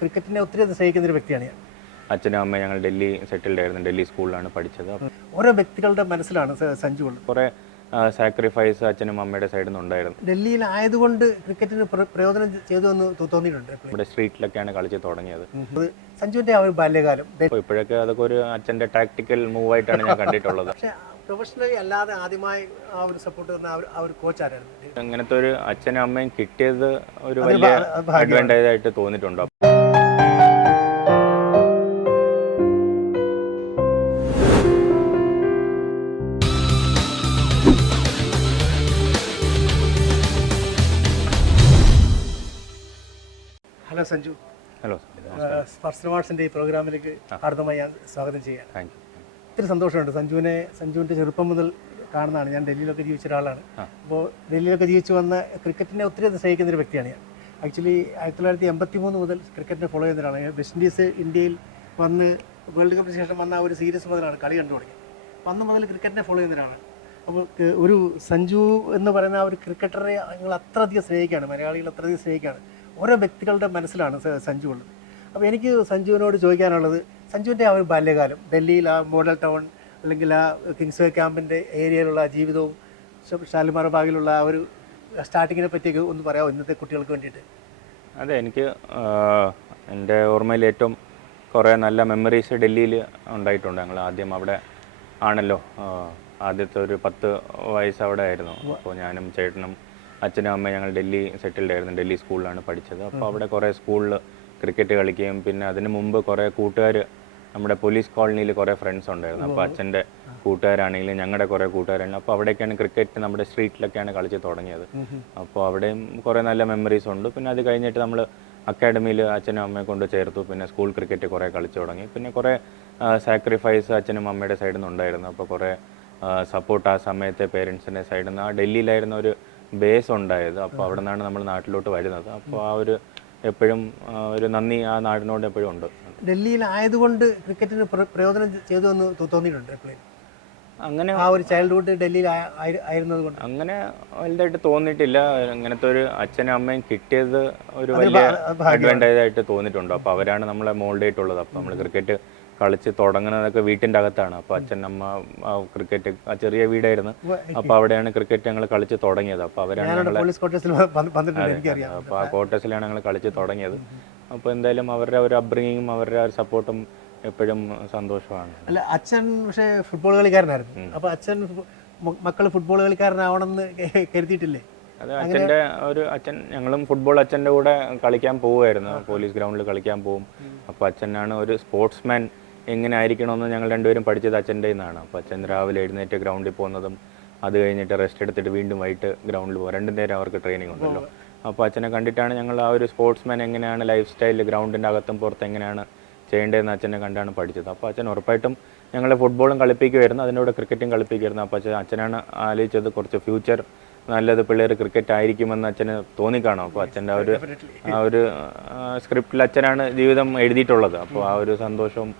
ക്രിക്കറ്റിനെ ഒത്തിരി സ്നേഹിക്കുന്ന ഒരു വ്യക്തിയാണ് ഞാൻ. അച്ഛനും അമ്മയും ഞങ്ങൾ ഡൽഹി സെറ്റിൽഡ് ആയിരുന്നു. ഡൽഹി സ്കൂളിലാണ് പഠിച്ചത്. ഓരോ വ്യക്തികളുടെ മനസ്സിലാണ് സഞ്ജു ഉള്ളത്. കുറേ സാക്രിഫൈസ് അച്ഛനും അമ്മയുടെ സൈഡിൽ നിന്നുണ്ടായിരുന്നു ഡൽഹിയിൽ ആയതുകൊണ്ട് ക്രിക്കറ്റിന് പ്ര- പ്രയോജനം ചെയ്തു എന്ന് തോന്നിയിട്ടുണ്ട്. ഇവിടെ സ്ട്രീറ്റിലൊക്കെയാണ് കളിച്ച് തുടങ്ങിയത്. സഞ്ജുവിന്റെ ആ ഒരു ബാല്യകാലം. ഇപ്പോഴൊക്കെ അതൊക്കെ ഒരു അച്ഛന്റെ ടാക്ടിക്കൽ മൂവായിട്ടാണ് ഞാൻ കണ്ടിട്ടുള്ളത്. പക്ഷെ പ്രൊഫഷണലി അല്ലാതെ ആദ്യമായി ആ ഒരു സപ്പോർട്ട് തന്ന ആ ഒരു- കോച്ച് ആരായിരുന്നു? അങ്ങനത്തെ ഒരു അച്ഛനും അമ്മയും കിട്ടിയത് ഒരു വലിയ അഡ്വാന്റേജ് ആയിട്ട് തോന്നിയിട്ടുണ്ട്? സഞ്ജു. ഹലോ സ്പർശന വാട്സിന്റെ ഈ പ്രോഗ്രാമിലേക്ക് ഹാർദമായി ഞാൻ സ്വാഗതം ചെയ്യാം താങ്ക് യു ഒത്തിരി സന്തോഷമുണ്ട്. സഞ്ജുവിനെ സഞ്ജുവിന്റെ ചെറുപ്പം മുതൽ കാണുന്നതാണ്. ഞാൻ ഡൽഹിയിലൊക്കെ ജീവിച്ച ഒരാളാണ്. അപ്പോൾ ഡൽഹിയിലൊക്കെ ജീവിച്ചു വന്ന ക്രിക്കറ്റിനെ ഒത്തിരി സ്നേഹിക്കുന്ന ഒരു വ്യക്തിയാണ് ഞാൻ. ആക്ച്വലി ആയിരത്തി തൊള്ളായിരത്തി എൺപത്തി മൂന്ന് മുതൽ ക്രിക്കറ്റിനെ ഫോളോ ചെയ്യുന്ന ഒരാളാണ്. വെസ്റ്റ് ഇൻഡീസ് ഇന്ത്യയിൽ വന്ന് വേൾഡ് കപ്പിന് ശേഷം വന്ന ഒരു സീരീസ് മുതലാണ് കളി കണ്ടു തുടങ്ങി വന്ന മുതൽ ക്രിക്കറ്റിനെ ഫോളോ ചെയ്യുന്ന ഒരാളാണ്. അപ്പോൾ ഒരു സഞ്ജു എന്ന് പറയുന്ന ആ ഒരു ക്രിക്കറ്ററെ ഞങ്ങൾ അത്രയധികം സ്നേഹിക്കുകയാണ്. മലയാളികൾ അത്രയധികം സ്നേഹിക്കുകയാണ്. ഓരോ വ്യക്തികളുടെ മനസ്സിലാണ് സഞ്ജു ഉള്ളത്. അപ്പോൾ എനിക്ക് സഞ്ജുവിനോട് ചോദിക്കാനുള്ളത് സഞ്ജുവിന്റെ ആ ഒരു ബാല്യകാലം ഡൽഹിയിൽ ആ മോഡൽ ടൗൺ അല്ലെങ്കിൽ ആ കിങ്സ് വേ ക്യാമ്പിന്റെ ഏരിയയിലുള്ള ആ ജീവിതവും ഷാലിമാർ ഭാഗിലുള്ള ആ ഒരു സ്റ്റാർട്ടിങ്ങിനെ പറ്റിയൊക്കെ ഒന്ന് പറയാമോ ഇന്നത്തെ കുട്ടികൾക്ക് വേണ്ടിയിട്ട്? അതെ എനിക്ക് എന്റെ ഓർമ്മയിൽ ഏറ്റവും കുറേ നല്ല മെമ്മറീസ് ഡൽഹിയിൽ ഉണ്ടായിട്ടുണ്ട്. ഞങ്ങൾ ആദ്യം അവിടെ ആണല്ലോ ആദ്യത്തെ ഒരു പത്ത് വയസ്സ് അവിടെ ആയിരുന്നു. അപ്പോൾ ഞാനും ചേട്ടനും അച്ഛനും അമ്മയും ഞങ്ങൾ ഡൽഹി സെറ്റിൽഡ് ആയിരുന്നു. ഡൽഹി സ്കൂളിലാണ് പഠിച്ചത്. അപ്പോൾ അവിടെ കുറേ സ്കൂളിൽ ക്രിക്കറ്റ് കളിക്കുകയും പിന്നെ അതിന് മുമ്പ് കുറേ കൂട്ടുകാർ നമ്മുടെ പോലീസ് കോളനിയിൽ കുറേ ഫ്രണ്ട്സ് ഉണ്ടായിരുന്നു. അപ്പോൾ അച്ഛന്റെ കൂട്ടുകാരാണെങ്കിലും ഞങ്ങളുടെ കുറേ കൂട്ടുകാരാണ് അപ്പോൾ അവിടേക്കാണ് ക്രിക്കറ്റ് നമ്മുടെ സ്ട്രീറ്റിലൊക്കെയാണ് കളിച്ച് തുടങ്ങിയത്. അപ്പോൾ അവിടെയും കുറേ നല്ല മെമ്മറീസ് ഉണ്ട്. പിന്നെ അത് കഴിഞ്ഞിട്ട് നമ്മൾ അക്കാഡമിയിൽ അച്ഛനും അമ്മയെ കൊണ്ട് ചേർത്തു. പിന്നെ സ്കൂൾ ക്രിക്കറ്റ് കുറേ കളിച്ചു തുടങ്ങി. പിന്നെ കുറേ സാക്രിഫൈസ് അച്ഛനും അമ്മയുടെ സൈഡിൽ നിന്ന് ഉണ്ടായിരുന്നു. അപ്പോൾ കുറേ സപ്പോർട്ട് ആ സമയത്തെ പേരൻസിന്റെ സൈഡിൽ നിന്ന് ആ ഡൽഹിയിലായിരുന്ന ഒരു ബേസ് ഉണ്ടായത്. അപ്പോൾ അവിടെ നിന്നാണ് നമ്മൾ നാട്ടിലോട്ട് വരുന്നത്. അപ്പോൾ ആ ഒരു എപ്പോഴും ഒരു നന്ദി ആ നാടിനോട് എപ്പോഴും ഉണ്ട്. ഡൽഹിയിൽ ആയതുകൊണ്ട് ക്രിക്കറ്റിന് പ്ര- പ്രയോജനം ചെയ്തു എന്ന് തോന്നിയിട്ടുണ്ട് എപ്പോഴും? അങ്ങനെ ആ ഒരു ചൈൽഡ്ഹുഡ് ഡൽഹിയിൽ ആയിരുന്നത് കൊണ്ട് അങ്ങനെ വലുതായിട്ട് തോന്നിയിട്ടില്ല. അങ്ങനത്തെ ഒരു അച്ഛനും അമ്മയും കിട്ടിയത് ഒരു വലിയ അഡ്വാന്റേജ് ആയിട്ട് തോന്നിയിട്ടുണ്ട്. അപ്പോൾ അവരാണ് നമ്മളെ മോൾഡ് ആയിട്ടുള്ളത് അപ്പോൾ നമ്മൾ ക്രിക്കറ്റ് കളിച്ച് തുടങ്ങുന്നതൊക്കെ വീട്ടിന്റെ അകത്താണ്. അപ്പോൾ അച്ഛൻ അമ്മ ക്രിക്കറ്റ് ആ ചെറിയ വീടായിരുന്നു. അപ്പോൾ അവിടെയാണ് ക്രിക്കറ്റ് ഞങ്ങൾ കളിച്ച് തുടങ്ങിയത്. അപ്പോൾ അവരാണ് അപ്പോൾ ആ ക്വാർട്ടേഴ്സിലാണ് ഞങ്ങൾ കളിച്ച് തുടങ്ങിയത്. അപ്പോൾ എന്തായാലും അവരുടെ ഒരു അപ്ബ്രിങ്ങിങ്ങും അവരുടെ ഒരു സപ്പോർട്ടും എപ്പോഴും സന്തോഷമാണ്. അല്ല അച്ഛൻ പക്ഷേ ഫുട്ബോൾ കളിക്കാരനായിരുന്നു. അപ്പോൾ അച്ഛൻ മക്കൾ ഫുട്ബോൾ കളിക്കാരനാവണമെന്ന് കരുതിയിട്ടില്ലേ? അത് അച്ഛന്റെ ഒരു അച്ഛൻ ഞങ്ങളും ഫുട്ബോൾ അച്ഛന്റെ കൂടെ കളിക്കാൻ പോവുമായിരുന്നു. പോലീസ് ഗ്രൗണ്ടിൽ കളിക്കാൻ പോവും. അപ്പോൾ അച്ഛനാണ് ഒരു സ്പോർട്സ്മാൻ എങ്ങനെ ആയിരിക്കണമെന്ന് ഞങ്ങൾ രണ്ടുപേരും പഠിച്ചത് അച്ഛന്റെ നിന്നാണ് അപ്പോൾ അച്ഛൻ രാവിലെ എഴുന്നേറ്റ് ഗ്രൗണ്ടിൽ പോകുന്നതും അത് കഴിഞ്ഞിട്ട് റെസ്റ്റ് എടുത്തിട്ട് വീണ്ടും വൈകിട്ട് ഗ്രൗണ്ടിൽ പോകും. രണ്ടു നേരം അവർക്ക് ട്രെയിനിങ് ഉണ്ടല്ലോ. അപ്പോൾ അച്ഛനെ കണ്ടിട്ടാണ് ഞങ്ങൾ ആ ഒരു സ്പോർട്സ്മാൻ എങ്ങനെയാണ് ലൈഫ് സ്റ്റൈൽ ഗ്രൗണ്ടിന്റെ അകത്തും പുറത്ത് എങ്ങനെയാണ് ചെയ്യേണ്ടതെന്ന് അച്ഛനെ കണ്ടാണ് പഠിച്ചത്. അപ്പോൾ അച്ഛൻ ഉറപ്പായിട്ടും ഞങ്ങളെ ഫുട്ബോളും കളിപ്പിക്കുമായിരുന്നു അതിനോട് ക്രിക്കറ്റും കളിപ്പിക്കുമായിരുന്നു അപ്പോൾ അച്ഛൻ അച്ഛനാണ് ആലോചിച്ചത് കുറച്ച് ഫ്യൂച്ചർ നല്ലത് പിള്ളേർ ക്രിക്കറ്റ് ആയിരിക്കുമെന്ന് അച്ഛന് തോന്നിക്കാണോ? അപ്പോൾ അച്ഛന്റെ ആ ഒരു ആ ഒരു സ്ക്രിപ്റ്റിൽ അച്ഛനാണ് ജീവിതം എഴുതിയിട്ടുള്ളത്. അപ്പോൾ ആ ഒരു സന്തോഷവും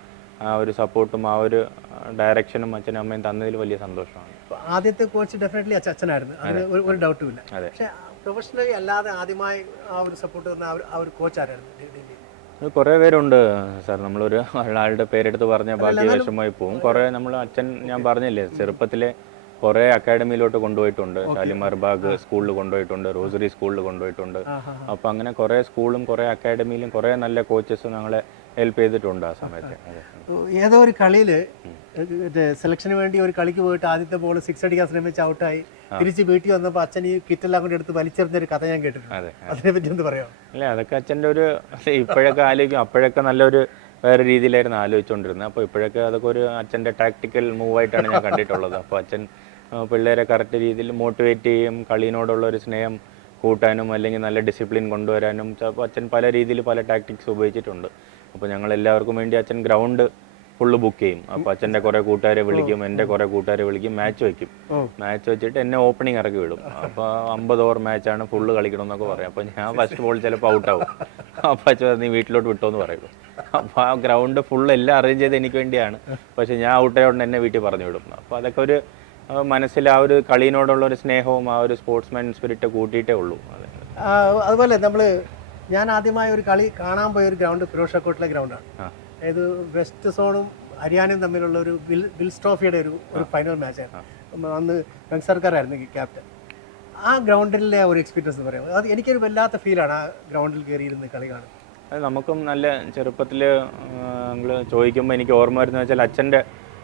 ആ ഒരു സപ്പോർട്ടും ആ ഒരു ഡയറക്ഷനും അച്ഛനും അമ്മയും തന്നതിൽ വലിയ സന്തോഷമാണ്. ആദ്യത്തെ കോച്ച് ഡെഫിനറ്റ്ലി അച്ഛനായിരുന്നു. അതിന് ഒരു- ഡൗട്ടും ഇല്ല. പക്ഷെ പ്രൊഫഷണലി അല്ലാതെ ആദ്യമായി ആ ഒരു സപ്പോർട്ട് തന്ന ആ ഒരു- കോച്ച് ആരായിരുന്നു? കുറേ പേരുണ്ട് സാർ. നമ്മളൊരു ഒരാളുടെ പേരെടുത്ത് പറഞ്ഞ ബാക്കി വിഷമമായി പോകും. കുറേ നമ്മൾ അച്ഛൻ ഞാൻ പറഞ്ഞില്ലേ ചെറുപ്പത്തിലെ കുറേ അക്കാഡമിയിലോട്ട് കൊണ്ടുപോയിട്ടുണ്ട്. ഷാലിമാർ ബാഗ് സ്കൂളിൽ കൊണ്ടുപോയിട്ടുണ്ട് റോസറി സ്കൂളിൽ കൊണ്ടുപോയിട്ടുണ്ട്. അപ്പോൾ അങ്ങനെ കുറേ സ്കൂളും കുറേ അക്കാഡമിയിലും കുറേ നല്ല കോച്ചസും ഞങ്ങളെ ഹെൽപ്പ് ചെയ്തിട്ടുണ്ട് ആ സമയത്ത്. ഏതോ ഒരു കളിയിൽ സെലക്ഷന് വേണ്ടി ഒരു കളിക്ക് പോയിട്ട് ആദ്യത്തെ ബോൾ സിക്സ് അടിക്കാൻ ശ്രമിച്ച് ഔട്ടായി തിരിച്ച് വീട്ടിൽ വന്നപ്പോൾ അച്ഛൻ ഈ കിറ്റെല്ലാം കൊണ്ട് എടുത്ത് വലിച്ചെറിഞ്ഞ ഒരു കഥ ഞാൻ കേട്ടിട്ടുണ്ട്. അതെ അതിനെ പറ്റി എന്ത് പറയാം അല്ല അതൊക്കെ അച്ഛന്റെ ഒരു ഇപ്പോഴൊക്കെ ആലോചിക്കും. അപ്പോഴൊക്കെ നല്ലൊരു വേറെ രീതിയിലായിരുന്നു ആലോചിച്ചുകൊണ്ടിരുന്നത് അപ്പോൾ ഇപ്പോഴൊക്കെ അതൊക്കെ ഒരു അച്ഛന്റെ ടാക്ടിക്കൽ മൂവായിട്ടാണ് ഞാൻ കണ്ടിട്ടുള്ളത്. അപ്പോൾ അച്ഛൻ പിള്ളേരെ കറക്റ്റ് രീതിയിൽ മോട്ടിവേറ്റ് ചെയ്യും. കളിയോടുള്ള ഒരു സ്നേഹം കൂട്ടാനും അല്ലെങ്കിൽ നല്ല ഡിസിപ്ലിൻ കൊണ്ടുവരാനും. അച്ഛൻ പല രീതിയിൽ പല ടാക്ടിക്സ് ഉപയോഗിച്ചിട്ടുണ്ട്. അപ്പോൾ ഞങ്ങൾ എല്ലാവർക്കും വേണ്ടി അച്ഛൻ ഗ്രൗണ്ട് ഫുള്ള് ബുക്ക് ചെയ്യും. അപ്പോൾ അച്ഛന്റെ കുറേ കൂട്ടുകാരെ വിളിക്കും എന്റെ കുറേ കൂട്ടുകാരെ വിളിക്കും മാച്ച് വെക്കും മാച്ച് വെച്ചിട്ട് എന്നെ ഓപ്പണിംഗ് ഇറക്കി വിടും. അപ്പോൾ അമ്പത് ഓവർ മാച്ചാണ് ഫുള്ള് കളിക്കണം എന്നൊക്കെ പറയും. അപ്പോൾ ഞാൻ ഫസ്റ്റ് ബോൾ ചിലപ്പോൾ ഔട്ട് ഔട്ടാവും അപ്പോൾ അച്ഛൻ നീ വീട്ടിലോട്ട് വിട്ടോ എന്ന് പറയും. അപ്പോൾ ആ ഗ്രൗണ്ട് ഫുള്ള് എല്ലാം അറേഞ്ച് ചെയ്ത് എനിക്ക് വേണ്ടിയാണ്. പക്ഷേ ഞാൻ ഔട്ടായോണ്ട് എന്നെ വീട്ടിൽ പറഞ്ഞു വിടും. അപ്പോൾ അതൊക്കെ ഒരു മനസ്സിൽ ആ ഒരു കളിയിനോടുള്ള ഒരു സ്നേഹവും ആ ഒരു സ്പോർട്സ്മാൻ സ്പിരിറ്റ് കൂട്ടിയിട്ടേ ഉള്ളൂ. അതുപോലെ നമ്മൾ ഞാൻ ആദ്യമായ ഒരു കളി കാണാൻ പോയ ഒരു ഗ്രൗണ്ട് ഫിറോഷ കോട്ടിലെ ഗ്രൗണ്ടാണ്. അതായത് വെസ്റ്റ് സോണും ഹരിയാനയും തമ്മിലുള്ള ഒരു ബിൽ ബിൽസ് ട്രോഫിയുടെ ഒരു ഒരു ഫൈനൽ മാച്ചായിരുന്നു അന്ന് വെങ് സർക്കാരായിരുന്നു ക്യാപ്റ്റൻ. ആ ഗ്രൗണ്ടിലെ ഒരു എക്സ്പീരിയൻസ് എന്ന് പറയുന്നത് അത് എനിക്കൊരു വല്ലാത്ത ഫീലാണ് ആ ഗ്രൗണ്ടിൽ കയറിയിരുന്ന് കളി കാണുന്നത്. അത് നമുക്കും നല്ല ചെറുപ്പത്തിൽ നിങ്ങൾ ചോദിക്കുമ്പോൾ എനിക്ക് ഓർമ്മ വരുന്നത് വെച്ചാൽ അച്ഛന്റെ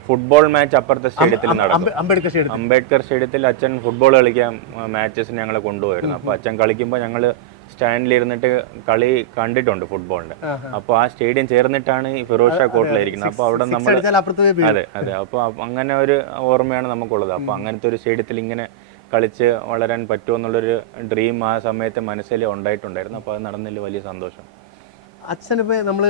ഫുട്ബോൾ മാച്ച് അപ്പുറത്തെ സ്റ്റേഡിയത്തിൽ നടക്കും. അംബ- അംബേദ്കർ സ്റ്റേഡിയം അംബേദ്കർ സ്റ്റേഡിയത്തിൽ അച്ഛൻ ഫുട്ബോൾ കളിക്കാൻ മാച്ചസിന് ഞങ്ങളെ കൊണ്ടുപോയിരുന്നു. അപ്പോൾ അച്ഛൻ കളിക്കുമ്പോൾ ഞങ്ങൾ സ്റ്റാൻഡിലിരുന്നിട്ട് കളി കണ്ടിട്ടുണ്ട് ഫുട്ബോളിന്റെ അപ്പോൾ ആ സ്റ്റേഡിയം ചേർന്നിട്ടാണ് ഈ ഫിറോസ് ഷാ അപ്പൊ അപ്പോൾ അവിടെ നമ്മൾ. അതെ അതെ. അപ്പോൾ അങ്ങനെ ഒരു ഓർമ്മയാണ് നമുക്കുള്ളത്. അപ്പോൾ അങ്ങനത്തെ ഒരു സ്റ്റേഡിയത്തിൽ ഇങ്ങനെ കളിച്ച് വളരാൻ പറ്റുമോ എന്നുള്ളൊരു ഡ്രീം ആ സമയത്ത് മനസ്സിൽ ഉണ്ടായിട്ടുണ്ടായിരുന്നു. അപ്പോൾ അത് നടന്നതിൽ വലിയ സന്തോഷം. അച്ഛനിപ്പോൾ നമ്മൾ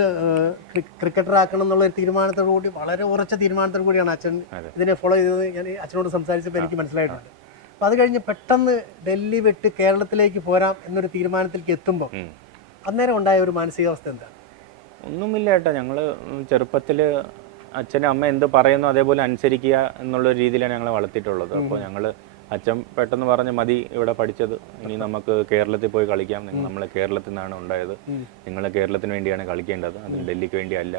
ക്രിക്കറ്റർ ആക്കണം എന്നുള്ള ഒരു തീരുമാനത്തോടു കൂടി വളരെ ഉറച്ച തീരുമാനത്തോടു കൂടിയാണ് അച്ഛൻ ഇതിനെ ഫോളോ ചെയ്തത്. ഞാൻ അച്ഛനോട് സംസാരിച്ചപ്പോൾ എനിക്ക് മനസ്സിലായിട്ടുണ്ട്. അപ്പോൾ അത് കഴിഞ്ഞ് പെട്ടെന്ന് ഡൽഹി വിട്ട് കേരളത്തിലേക്ക് പോരാം എന്നൊരു തീരുമാനത്തിലേക്ക് എത്തുമ്പോൾ. അന്നേരം ഉണ്ടായ ഒരു മാനസികാവസ്ഥ എന്താ? ഒന്നുമില്ല ഏട്ടാ. ഞങ്ങൾ ചെറുപ്പത്തിൽ അച്ഛനും അമ്മ എന്ത് പറയുന്നു അതേപോലെ അനുസരിക്കുക എന്നുള്ള രീതിയിലാണ് ഞങ്ങളെ വളർത്തിയിട്ടുള്ളത്. അപ്പോൾ ഞങ്ങൾ അച്ഛൻ പെട്ടെന്ന് പറഞ്ഞ് മതി ഇവിടെ പഠിച്ചത്. ഇനി നമുക്ക് കേരളത്തിൽ പോയി കളിക്കാം. നിങ്ങൾ നമ്മളെ കേരളത്തിൽ നിന്നാണ് ഉണ്ടായത്. നിങ്ങൾ കേരളത്തിന് വേണ്ടിയാണ് കളിക്കേണ്ടത്. അത് ഡൽഹിക്ക് വേണ്ടിയല്ല.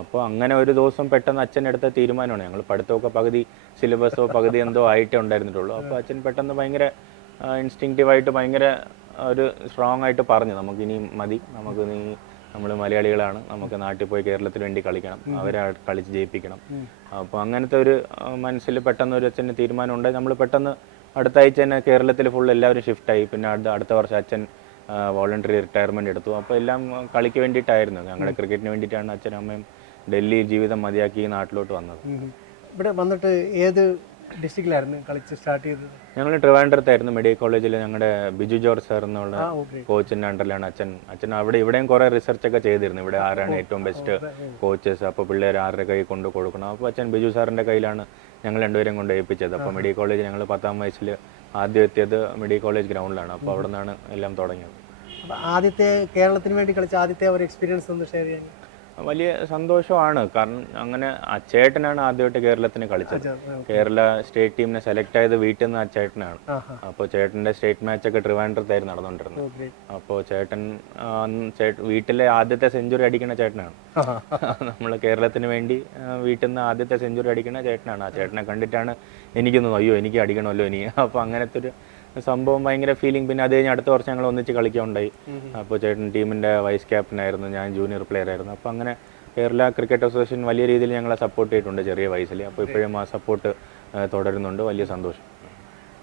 അപ്പോൾ അങ്ങനെ ഒരു ദിവസം പെട്ടെന്ന് അച്ഛൻ എടുത്ത തീരുമാനമാണ്. ഞങ്ങൾ പഠിത്തമൊക്കെ പകുതി സിലബസോ പകുതി എന്തോ ആയിട്ടേ ഉണ്ടായിരുന്നിട്ടുള്ളൂ അപ്പോൾ അച്ഛൻ പെട്ടെന്ന് ഭയങ്കര ഇൻസ്റ്റിങ്റ്റീവായിട്ട് ഭയങ്കര ഒരു സ്ട്രോങ് ആയിട്ട് പറഞ്ഞു. നമുക്കിനി മതി. നമുക്ക് നീ നമ്മൾ മലയാളികളാണ്. നമുക്ക് നാട്ടിൽ പോയി കേരളത്തിന് വേണ്ടി കളിക്കണം. അവരെ കളിച്ച് ജയിപ്പിക്കണം. അപ്പോൾ അങ്ങനത്തെ ഒരു മനസ്സിൽ പെട്ടെന്ന് ഒരു അച്ഛന്റെ തീരുമാനം ഉണ്ടായി. നമ്മൾ പെട്ടെന്ന് അടുത്ത ആഴ്ച തന്നെ കേരളത്തിൽ ഫുൾ എല്ലാവരും ഷിഫ്റ്റായി പിന്നെ അടുത്ത അടുത്ത വർഷം അച്ഛൻ വോളണ്ടറി റിട്ടയർമെന്റ് എടുത്തു. അപ്പോൾ എല്ലാം കളിക്ക് വേണ്ടിയിട്ടായിരുന്നു. ഞങ്ങളുടെ ക്രിക്കറ്റിന് വേണ്ടിയിട്ടാണ് അച്ഛനും അമ്മയും ഡൽഹി ജീവിതം മതിയാക്കി നാട്ടിലോട്ട് വന്നത്. ഇവിടെ വന്നിട്ട് ഏത് ഡിസ്ട്രിക്റ്റിലായിരുന്നു കളിച്ച് സ്റ്റാർട്ട് ചെയ്തത്. ഞങ്ങൾ ട്രിവാൻഡ്രത്തായിരുന്നു മെഡിക്കൽ കോളേജിൽ ഞങ്ങളുടെ ബിജു ജോർജ് സാർ എന്നുള്ള കോച്ചിന്റെ അണ്ടറിലാണ് അച്ഛൻ. അച്ഛൻ അവിടെ ഇവിടെയും കുറേ റിസർച്ച് ഒക്കെ ചെയ്തിരുന്നു. ഇവിടെ ആരാണ് ഏറ്റവും ബെസ്റ്റ് കോച്ചസ് അപ്പോൾ പിള്ളേർ ആരുടെ കൈ കൊണ്ട് കൊടുക്കണം. അപ്പോൾ അച്ഛൻ ബിജു സാറിന്റെ കയ്യിലാണ് ഞങ്ങൾ രണ്ടുപേരും കൊണ്ട് ഏൽപ്പിച്ചത്. അപ്പോൾ മെഡിക്കൽ കോളേജ് ഞങ്ങൾ പത്താം വയസ്സിൽ ആദ്യം എത്തിയത് മെഡിക്കൽ കോളേജ് ഗ്രൗണ്ടിലാണ്. അപ്പോൾ അവിടെ നിന്നാണ് എല്ലാം തുടങ്ങിയത്. ആദ്യത്തെ കേരളത്തിന് വേണ്ടി കളിച്ച ആദ്യത്തെ ഒരു എക്സ്പീരിയൻസ് ഒന്ന് ഷെയർ ചെയ്യാൻ. വലിയ സന്തോഷമാണ്. കാരണം അങ്ങനെ അച്ചേട്ടനാണ് ആദ്യമായിട്ട് കേരളത്തിന് കളിച്ചത്. കേരള സ്റ്റേറ്റ് ടീമിനെ സെലക്ട് ആയത് വീട്ടിൽ നിന്ന് അച്ചേട്ടനാണ് അപ്പോൾ ചേട്ടന്റെ സ്റ്റേറ്റ് മാച്ചൊക്കെ ട്രിവാൻഡ്രത്തായിരുന്നു നടന്നുകൊണ്ടിരുന്നത്. അപ്പോൾ ചേട്ടൻ വീട്ടിലെ ആദ്യത്തെ സെഞ്ചുറി അടിക്കുന്ന ചേട്ടനാണ്. നമ്മൾ കേരളത്തിന് വേണ്ടി വീട്ടിൽ നിന്ന് ആദ്യത്തെ സെഞ്ചുറി അടിക്കുന്ന ചേട്ടനാണ്. ആ ചേട്ടനെ കണ്ടിട്ടാണ് എനിക്കൊന്നും അയ്യോ എനിക്ക് അടിക്കണമല്ലോ ഇനി. അപ്പോൾ അങ്ങനത്തെ ഒരു സംഭവം ഭയങ്കര ഫീലിംഗ് പിന്നെ അത് കഴിഞ്ഞ് അടുത്ത വർഷം ഞങ്ങൾ ഒന്നിച്ച് കളിക്കാൻ ഉണ്ടായി അപ്പോൾ ചേട്ടൻ ടീമിന്റെ വൈസ് ക്യാപ്റ്റൻ ആയിരുന്നു. ഞാൻ ജൂനിയർ പ്ലെയർ ആയിരുന്നു. അപ്പോൾ അങ്ങനെ കേരള ക്രിക്കറ്റ് അസോസിയേഷൻ വലിയ രീതിയിൽ ഞങ്ങളെ സപ്പോർട്ട് ചെയ്തിട്ടുണ്ട് ചെറിയ വയസ്സിൽ. അപ്പോൾ ഇപ്പോഴും ആ സപ്പോർട്ട് തുടരുന്നുണ്ട്. വലിയ സന്തോഷം.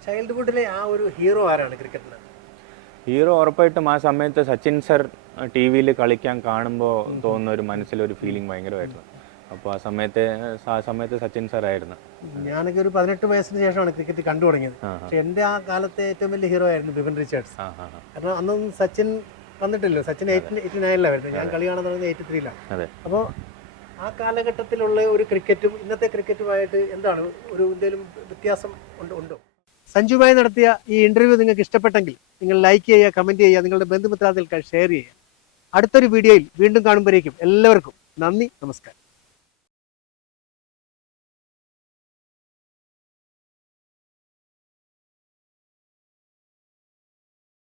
ചൈൽഡ്ഹുഡിലെ ആ ഒരു ഹീറോ ആരാണ് ക്രിക്കറ്റിൽ ഹീറോ ഉറപ്പായിട്ടും ആ സമയത്ത് സച്ചിൻ സർ ടി വിയിൽ കളിക്കാൻ കാണുമ്പോൾ തോന്നുന്ന ഒരു മനസ്സിലൊരു ഫീലിംഗ് ഭയങ്കരമായിരുന്നു. അപ്പോൾ ആ സമയത്തെ ആ സമയത്ത് സച്ചിൻ സർ ആയിരുന്നു ഞാനൊക്കെ ഒരു പതിനെട്ട് വയസ്സിന് ശേഷമാണ് ക്രിക്കറ്റ് കണ്ടു തുടങ്ങിയത് പക്ഷെ എന്റെ ആ കാലത്തെ ഏറ്റവും വലിയ ഹീറോ ആയിരുന്നു ബിപിൻ റിച്ചാർഡ്സ്. കാരണം അന്നൊന്നും സച്ചിൻ വന്നിട്ടില്ലല്ലോ. സച്ചിൻ എയ്റ്റി എയ്റ്റി നയനിലാണ് വരുന്നത്. ഞാൻ കളി കാണാൻ തുടങ്ങുന്നത് എയ്റ്റി ത്രീയിലാണ് അപ്പോൾ ആ കാലഘട്ടത്തിലുള്ള ഒരു ക്രിക്കറ്റും ഇന്നത്തെ ക്രിക്കറ്റുമായിട്ട് എന്താണ്? ഒരു എന്തെങ്കിലും വ്യത്യാസം ഉണ്ട് ഉണ്ടോ? സഞ്ജുമായി നടത്തിയ ഈ ഇന്റർവ്യൂ നിങ്ങൾക്ക് ഇഷ്ടപ്പെട്ടെങ്കിൽ നിങ്ങൾ ലൈക്ക് ചെയ്യുക കമന്റ് ചെയ്യുക നിങ്ങളുടെ ബന്ധുമിത്രാദികൾക്ക് ഷെയർ ചെയ്യുക. അടുത്തൊരു വീഡിയോയിൽ വീണ്ടും കാണുമ്പോഴേക്കും എല്ലാവർക്കും നന്ദി നമസ്കാരം.